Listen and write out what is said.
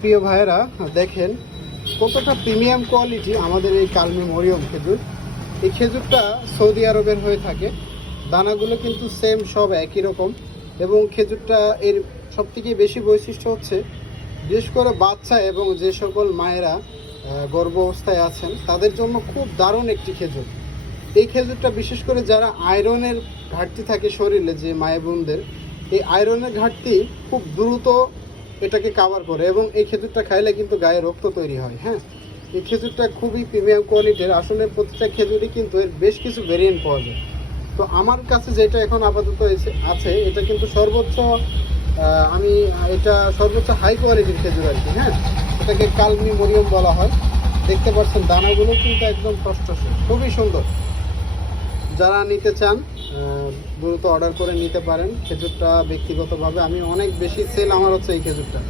প্রিয় ভাইয়েরা, দেখেন কতটা প্রিমিয়াম কোয়ালিটি আমাদের এই কালমি মরিয়ম খেজুর। এই খেজুরটা সৌদি আরবের হয়ে থাকে। দানাগুলো কিন্তু সেম, সব একই রকম। এবং খেজুরটা এর সবথেকে বেশি বৈশিষ্ট্য হচ্ছে, বিশেষ করে বাচ্চা এবং যে সকল মায়েরা গর্ভ অবস্থায় আছেন তাদের জন্য খুব দারুণ একটি খেজুর। এই খেজুরটা বিশেষ করে যারা আয়রনের ঘাটতি থাকে শরীরে, যে মায়ের বোনদের এই আয়রনের ঘাটতি খুব দ্রুত এটাকে কাভার করে, এবং এই খেজুরটা খাইলে কিন্তু গায়ে রক্ত তৈরি হয়। হ্যাঁ, এই খেজুরটা খুবই প্রিমিয়াম কোয়ালিটির। আসলে প্রতিটা খেজুরই কিন্তু এর বেশ কিছু ভেরিয়েন্ট পাওয়া যায়। তো আমার কাছে যেটা এখন আপাতত আছে, এটা কিন্তু সর্বোচ্চ আমি এটা সর্বোচ্চ হাই কোয়ালিটির খেজুর আর কি। হ্যাঁ, এটাকে কালমি মরিয়ম বলা হয়। দেখতে পাচ্ছেন দানাগুলো কিন্তু একদম টসটসে, খুবই সুন্দর। যারা নিতে চান দ্রুত অর্ডার করে নিতে পারেন। খেজুরটা ব্যক্তিগতভাবে আমি অনেক বেশি সেল আমার হচ্ছে এই খেজুরটা।